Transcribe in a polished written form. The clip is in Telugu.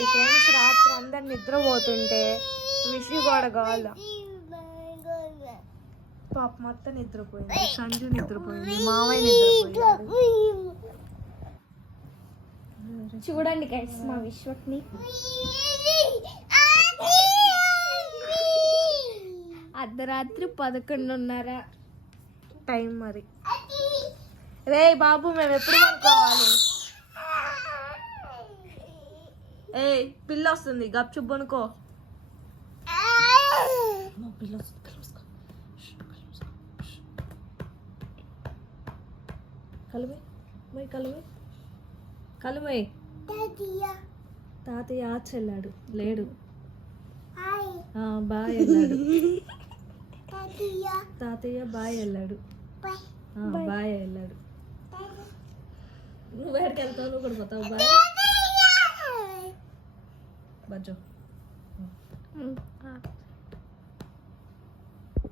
చూడండి ఫ్రెండ్స్, రాత్రి అందరు నిద్రపోతుంటే విషు కూడా కావాల. పాప మొత్తం నిద్రపోయింది, సంజు నిద్రపోయింది, మావయ్య నిద్రపోయింది. చూడండి గైస్ మా విశ్వక్ని. అర్ధరాత్రి 11:30 టైం. మరి రే బాబు మేము ఎప్పుడు పనుకోవాలి? ఏ పిల్ల వస్తుంది, గప్చుప్ పనుకో. పిల్ల కలుమే కలుమే కలుమే. తాతయ్య ఆచెల్లాడు లేడు. బాయ్ వెళ్ళాడు తాతయ్య. బాయ్ వెళ్ళాడు. బాయ్ వెళ్ళాడు. నువ్వు ఎక్కడికి వెళ్తావు? నువ్వు కూడా పోతావు. బాయ్ బజ్జో.